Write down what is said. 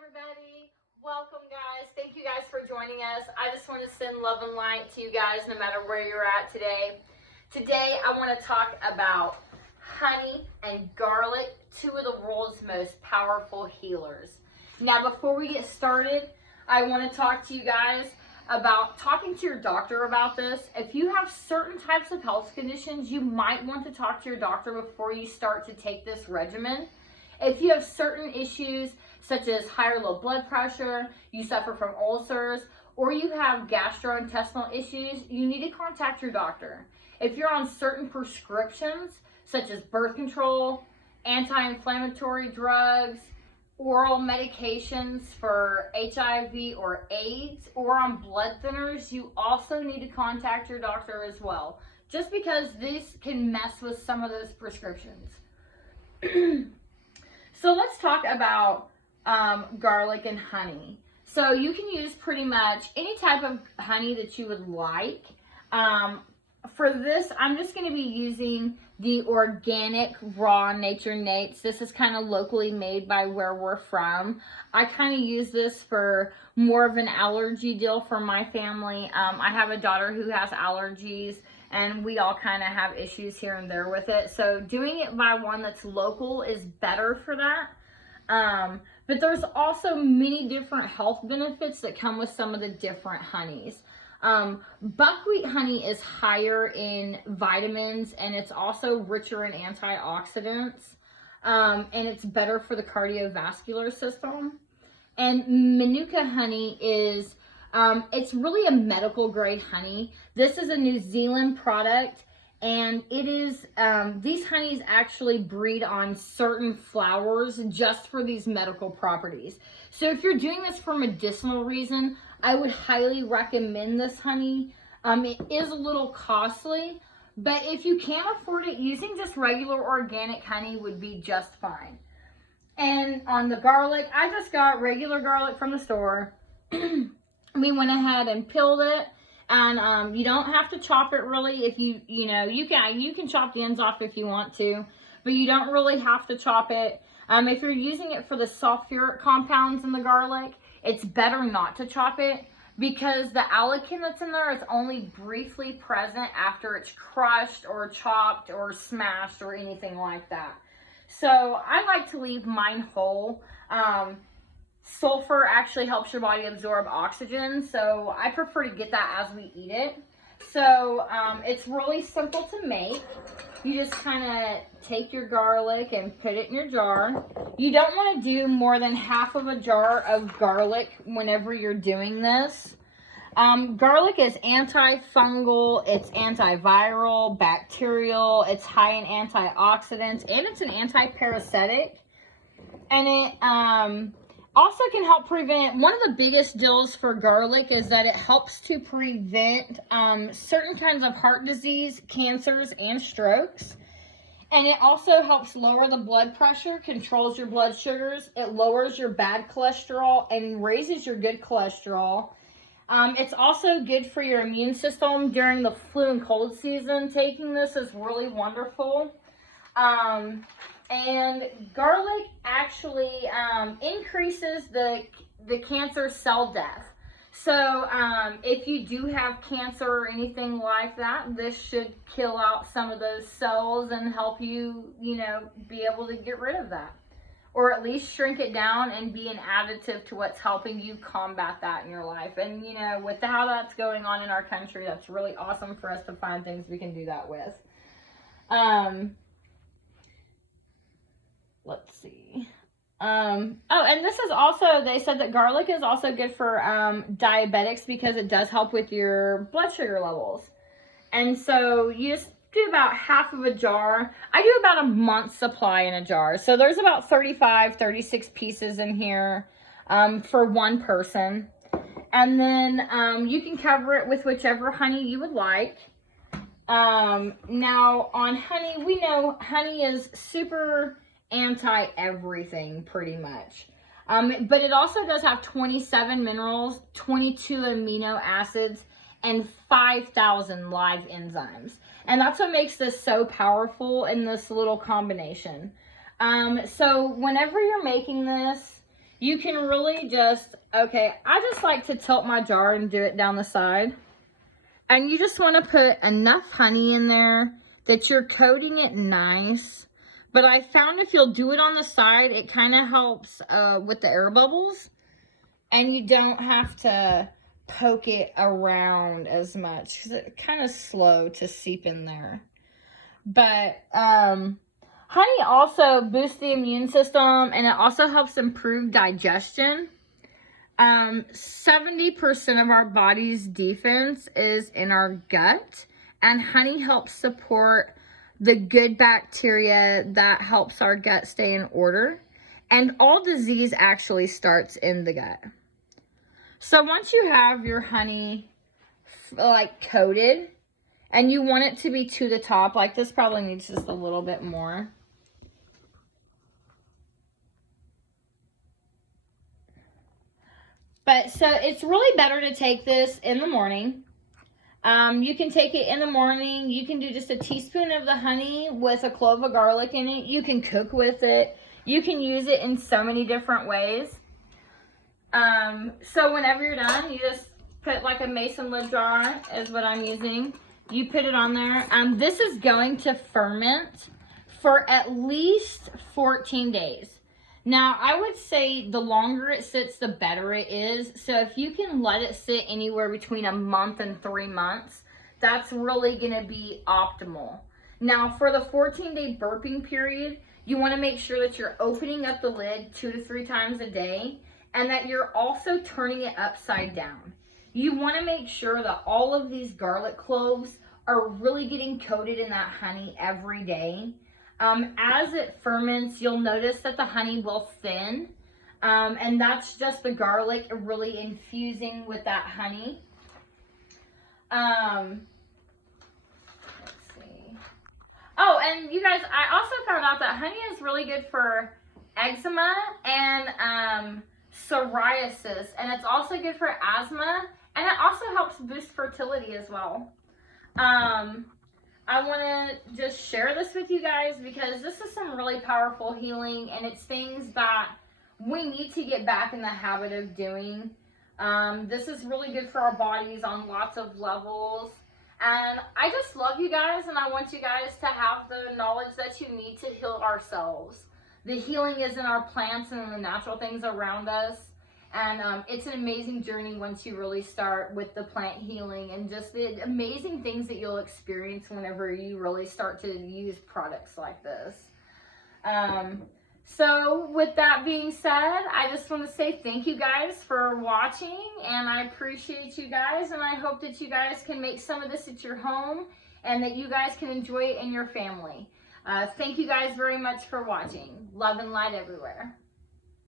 everybody. Welcome, guys. Thank you guys for joining us. I just want to send love and light to you guys no matter where you're at today. Today, I want to talk about honey and garlic, two of the world's most powerful healers. Now, before we get started, I want to talk to you guys about talking to your doctor about this. If you have certain types of health conditions, you might want to talk to your doctor before you start to take this regimen. If you have certain issues such as high or low blood pressure, you suffer from ulcers, or you have gastrointestinal issues, you need to contact your doctor. If you're on certain prescriptions such as birth control, anti-inflammatory drugs, oral medications for HIV or AIDS, or on blood thinners, you also need to contact your doctor as well, just because this can mess with some of those prescriptions. So let's talk about garlic and honey. So you can use pretty much any type of honey that you would like. For this, I'm just going to be using the organic raw Nature Nates. This is kind of locally made by where we're from. I kind of use this for more of an allergy deal for my family. I have a daughter who has allergies, and we all kind of have issues here and there with it. So doing it by one that's local is better for that. But there's also many different health benefits that come with some of the different honeys. Buckwheat honey is higher in vitamins, and it's also richer in antioxidants, and it's better for the cardiovascular system. And Manuka honey is, it's really a medical grade honey. This is a New Zealand product, and it is, these honeys actually breed on certain flowers just for these medical properties. So if you're doing this for medicinal reason, I would highly recommend this honey. It is a little costly, but if you can't afford it, using just regular organic honey would be just fine. And on the garlic, I just got regular garlic from the store. We went ahead and peeled it, and you don't have to chop it really. If you can chop the ends off if you want to, but you don't really have to chop it. If you're using it for the sulfuric compounds in the garlic, it's better not to chop it, because the allicin that's in there is only briefly present after it's crushed or chopped or smashed or anything like that. So I like to leave mine whole. Sulfur actually helps your body absorb oxygen, so I prefer to get that as we eat it. So it's really simple to make. You just kind of take your garlic and put it in your jar. You don't want to do more than half of a jar of garlic whenever you're doing this. Garlic is antifungal, it's antiviral, bacterial, it's high in antioxidants, and it's an antiparasitic. And it also can help prevent, one of the biggest deals for garlic is that it helps to prevent certain kinds of heart disease, cancers, and strokes. And it also helps lower the blood pressure, controls your blood sugars, it lowers your bad cholesterol, and raises your good cholesterol. It's also good for your immune system during the flu and cold season. Taking this is really wonderful. And garlic actually increases the cancer cell death. So if you do have cancer or anything like that, this should kill out some of those cells and help you, be able to get rid of that. Or at least shrink it down and be an additive to what's helping you combat that in your life. And, with how that's going on in our country, that's really awesome for us to find things we can do that with. Let's see. Oh, and this is also, they said that garlic is also good for diabetics, because it does help with your blood sugar levels. And so you just do about half of a jar. I do about a month's supply in a jar. So there's about 35, 36 pieces in here for one person. And then you can cover it with whichever honey you would like. Now on honey, we know honey is super anti-everything pretty much. But it also does have 27 minerals, 22 amino acids, and 5,000 live enzymes. And that's what makes this so powerful in this little combination. So whenever you're making this, you can really just, okay, I just like to tilt my jar and do it down the side. And you just want to put enough honey in there that you're coating it nice. But I found if you'll do it on the side, it kind of helps with the air bubbles. And you don't have to poke it around as much because it's kind of slow to seep in there. But honey also boosts the immune system, and it also helps improve digestion. 70% of our body's defense is in our gut, and honey helps support the good bacteria that helps our gut stay in order. And all disease actually starts in the gut. So once you have your honey like coated, and you want it to be to the top, like this probably needs just a little bit more. But so it's really better to take this in the morning. You can take it in the morning. You can do just a teaspoon of the honey with a clove of garlic in it. You can cook with it. You can use it in so many different ways. So whenever you're done, you just put like a mason lid jar is what I'm using. You put it on there. This is going to ferment for at least 14 days. Now, I would say the longer it sits, the better it is. So if you can let it sit anywhere between a month and 3 months, that's really going to be optimal. Now, for the 14-day burping period, you want to make sure that you're opening up the lid 2 to 3 times a day, and that you're also turning it upside down. You want to make sure that all of these garlic cloves are really getting coated in that honey every day. As it ferments, you'll notice that the honey will thin, and that's just the garlic really infusing with that honey. Let's see. Oh, and you guys, I also found out that honey is really good for eczema and psoriasis, and it's also good for asthma, and it also helps boost fertility as well. I want to just share this with you guys because this is some really powerful healing, and it's things that we need to get back in the habit of doing. This is really good for our bodies on lots of levels, and I just love you guys, and I want you guys to have the knowledge that you need to heal ourselves. The healing is in our plants and in the natural things around us. And it's an amazing journey once you really start with the plant healing and just the amazing things that you'll experience whenever you really start to use products like this. So with that being said, I just want to say thank you guys for watching, and I appreciate you guys, and I hope that you guys can make some of this at your home and that you guys can enjoy it in your family. Thank you guys very much for watching. Love and light everywhere.